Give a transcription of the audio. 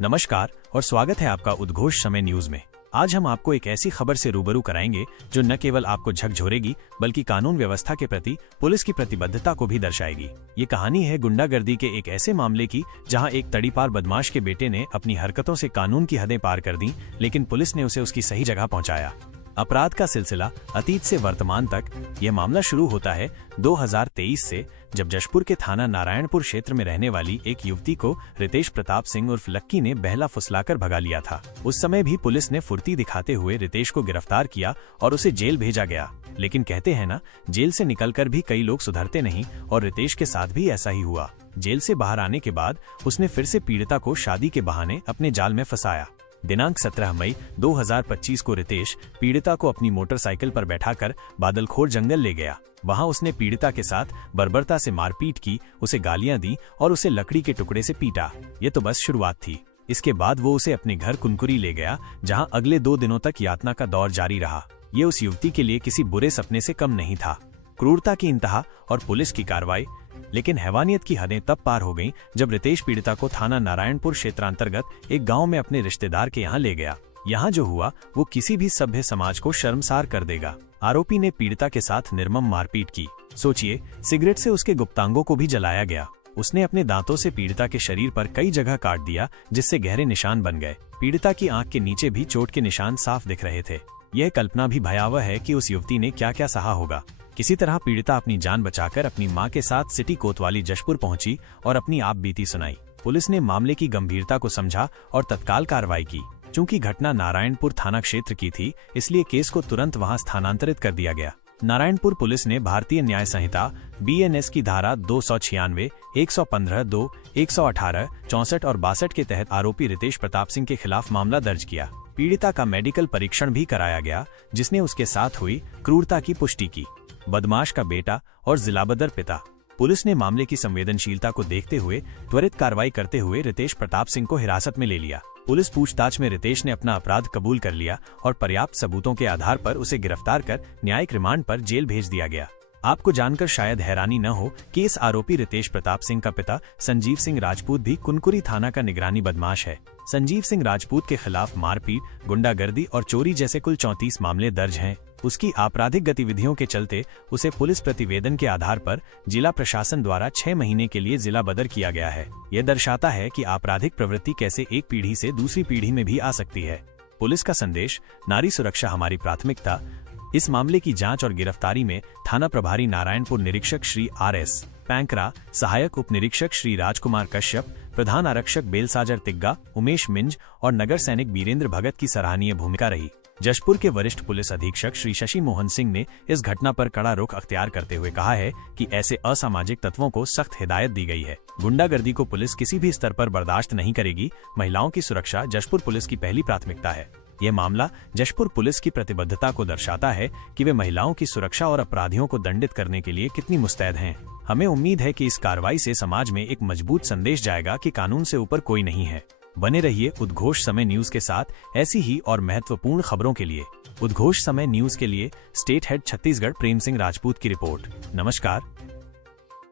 नमस्कार और स्वागत है आपका उद्घोष समय न्यूज में। आज हम आपको एक ऐसी खबर से रूबरू कराएंगे जो न केवल आपको झकझोरेगी बल्कि कानून व्यवस्था के प्रति पुलिस की प्रतिबद्धता को भी दर्शाएगी। ये कहानी है गुंडागर्दी के एक ऐसे मामले की जहां एक तड़ीपार बदमाश के बेटे ने अपनी हरकतों से कानून की हदें पार कर दी, लेकिन पुलिस ने उसे उसकी सही जगह पहुंचाया। अपराध का सिलसिला अतीत से वर्तमान तक। यह मामला शुरू होता है 2023 से, जब जशपुर के थाना नारायणपुर क्षेत्र में रहने वाली एक युवती को रितेश प्रताप सिंह उर्फ लक्की ने बहला फुसलाकर भगा लिया था। उस समय भी पुलिस ने फुर्ती दिखाते हुए रितेश को गिरफ्तार किया और उसे जेल भेजा गया। लेकिन कहते हैं ना, जेल से निकलकर भी कई लोग सुधरते नहीं, और रितेश के साथ भी ऐसा ही हुआ। जेल से बाहर आने के बाद उसने फिर से पीड़िता को शादी के बहाने अपने जाल में फंसाया। दिनांक 17 मई 2025 को रितेश पीड़िता को अपनी मोटरसाइकिल पर बैठाकर बादलखोर जंगल ले गया। वहां उसने पीड़िता के साथ बर्बरता से मारपीट की, उसे गालियां दी और उसे लकड़ी के टुकड़े से पीटा। ये तो बस शुरुआत थी। इसके बाद वो उसे अपने घर कुनकुरी ले गया, जहां अगले 2 दिनों तक यातना का दौर जारी रहा। ये उस युवती के लिए किसी बुरे सपने से कम नहीं था। क्रूरता की इंतहा और पुलिस की कार्रवाई। लेकिन हैवानियत की हदें तब पार हो गईं जब रितेश पीड़िता को थाना नारायणपुर क्षेत्रांतर्गत एक गांव में अपने रिश्तेदार के यहां ले गया। यहां जो हुआ वो किसी भी सभ्य समाज को शर्मसार कर देगा। आरोपी ने पीड़िता के साथ निर्मम मारपीट की। सोचिए, सिगरेट से उसके गुप्तांगों को भी जलाया गया। उसने अपने दांतों से पीड़िता के शरीर पर कई जगह काट दिया, जिससे गहरे निशान बन गए। पीड़िता की आंख के नीचे भी चोट के निशान साफ दिख रहे थे। यह कल्पना भी भयावह है कि उस युवती ने क्या क्या सहा होगा। किसी तरह पीड़िता अपनी जान बचाकर अपनी मां के साथ सिटी कोतवाली जशपुर पहुंची और अपनी आप बीती सुनाई। पुलिस ने मामले की गंभीरता को समझा और तत्काल कार्रवाई की। चूंकि घटना नारायणपुर थाना क्षेत्र की थी, इसलिए केस को तुरंत वहां स्थानांतरित कर दिया गया। नारायणपुर पुलिस ने भारतीय न्याय संहिता BNS की धारा 296, 115(2), 118, 64 और 62 के तहत आरोपी रितेश प्रताप सिंह के खिलाफ मामला दर्ज किया। पीड़िता का मेडिकल परीक्षण भी कराया गया, जिसने उसके साथ हुई क्रूरता की पुष्टि की। बदमाश का बेटा और जिलाबदर पिता। पुलिस ने मामले की संवेदनशीलता को देखते हुए त्वरित कार्रवाई करते हुए रितेश प्रताप सिंह को हिरासत में ले लिया। पुलिस पूछताछ में रितेश ने अपना अपराध कबूल कर लिया और पर्याप्त सबूतों के आधार पर उसे गिरफ्तार कर न्यायिक रिमांड पर जेल भेज दिया गया। आपको जानकर शायद हैरानी न हो कि इस आरोपी रितेश प्रताप सिंह का पिता संजीव सिंह राजपूत भी कुनकुरी थाना का निगरानी बदमाश है। संजीव सिंह राजपूत के खिलाफ मारपीट, गुंडागर्दी और चोरी जैसे कुल 34 मामले दर्ज हैं। उसकी आपराधिक गतिविधियों के चलते उसे पुलिस प्रतिवेदन के आधार पर जिला प्रशासन द्वारा 6 महीने के लिए जिला बदर किया गया है। यह दर्शाता है कि आपराधिक प्रवृत्ति कैसे एक पीढ़ी से दूसरी पीढ़ी में भी आ सकती है। पुलिस का संदेश: नारी सुरक्षा हमारी प्राथमिकता। इस मामले की जांच और गिरफ्तारी में थाना प्रभारी नारायणपुर निरीक्षक श्री RS पैंकरा, सहायक उप निरीक्षक श्री राजकुमार कश्यप, प्रधान आरक्षक बेलसाजर तिग्गा, उमेश मिंज और नगर सैनिक बीरेंद्र भगत की सराहनीय भूमिका रही। जशपुर के वरिष्ठ पुलिस अधीक्षक श्री शशि मोहन सिंह ने इस घटना पर कड़ा रुख अख्तियार करते हुए कहा है कि ऐसे असामाजिक तत्वों को सख्त हिदायत दी गई है। गुंडागर्दी को पुलिस किसी भी स्तर पर बर्दाश्त नहीं करेगी। महिलाओं की सुरक्षा जशपुर पुलिस की पहली प्राथमिकता है। यह मामला जशपुर पुलिस की प्रतिबद्धता को दर्शाता है कि वे महिलाओं की सुरक्षा और अपराधियों को दंडित करने के लिए कितनी मुस्तैद हैं। हमें उम्मीद है कि इस कार्रवाई से समाज में एक मजबूत संदेश जाएगा कि कानून से ऊपर कोई नहीं है। बने रहिए उद्घोष समय न्यूज के साथ ऐसी ही और महत्वपूर्ण खबरों के लिए। उद्घोष समय न्यूज के लिए स्टेट हेड छत्तीसगढ़ प्रेम सिंह राजपूत की रिपोर्ट। नमस्कार।